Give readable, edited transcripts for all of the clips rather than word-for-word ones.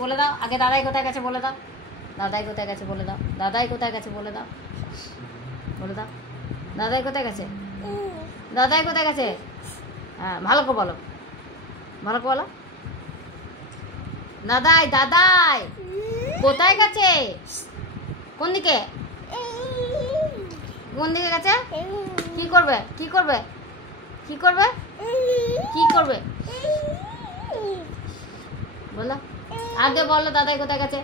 বলে দাও আগে দাদাই কোথায় গেছে বলে দাও দাদাই কোথায় গেছে বলে দাও দাদাই কোথায় গেছে বলে দাও বলে দাও দাদাই কোথায় গেছে দাদাই কোথায় গেছে হ্যাঁ ভালো করে বলো ভালো করে বলো দাদাই দাদাই কোথায় গেছে কোন দিকে গেছে কি করবে কি করবে কি করবে কি করবে বলো আগে বলো দাদাই কোথায় গেছে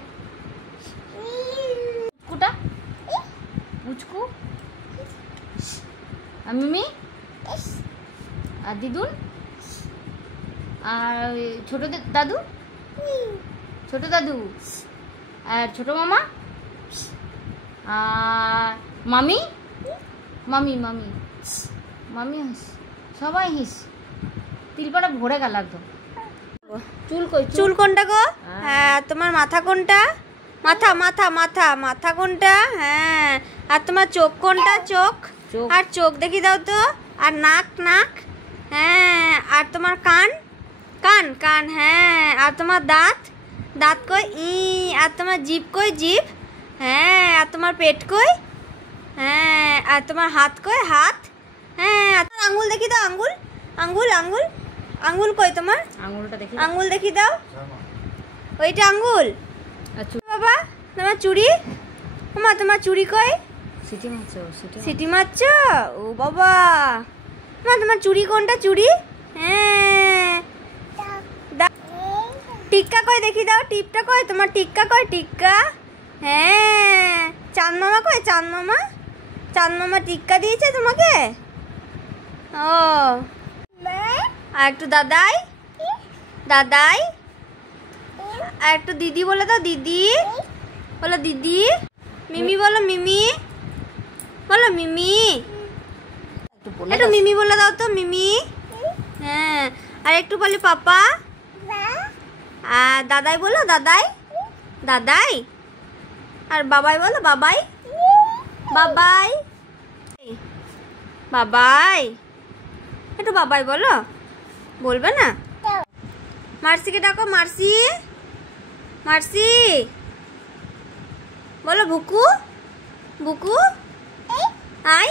কুটা উচকু আর মিমি আর দিদুন আর ছোট দাদু আর ছোট মামা আর মামি মামি মামি মামি হিস সবাই হিস তিলপাটা ভরে গেল একদম চুল কই চুল কোনটা গো হ্যাঁ তোমার মাথা কোনটা মাথা মাথা মাথা মাথা কোনটা হ্যাঁ আর তোমার চোখ কোনটা চোখ আর চোখ দেখি দাও তো আর নাক নাক হ্যাঁ আর তোমার কান কান কান হ্যাঁ আর তোমার দাঁত দাঁত কই আর তোমার জিভ কই জিভ হ্যাঁ আর তোমার পেট কই হ্যাঁ আর তোমার হাত কই হাত হ্যাঁ আর আঙ্গুল দেখি দাও আঙ্গুল আঙ্গুল আঙ্গুল আঙ্গুল কই তোমার আঙ্গুলটা দেখি আঙ্গুল দেখি দাও ওইটা আঙ্গুল আচ্ছা বাবা তোমার চুড়ি মা তোমার চুড়ি কই সিটি মারছো সিটি মারছো ও বাবা মা তোমার চুড়ি কোনটা চুড়ি হ্যাঁ টিক্কা কই দেখি দাও টিপটা কই তোমার টিক্কা কই টিক্কা হ্যাঁ চাঁদ মামা কই চাঁদ মামা টিক্কা দিয়েছে তোমাকে ও আর একটু দাদাই দাদাই আর একটু দিদি বলে দাও দিদি বলো দিদি মিমি বলো মিমি বলো মিমি একটু মিমি বলে দাও তো মিমি হ্যাঁ আর একটু বলি পাপা আর দাদাই বলো দাদাই দাদাই আর বাবাই বলো বাবাই বাবাই বাবাই একটু বাবাই বলো বলবে না মার্সিকে ডাকো মার্সি মার্সি বলো বুকু বুকু আই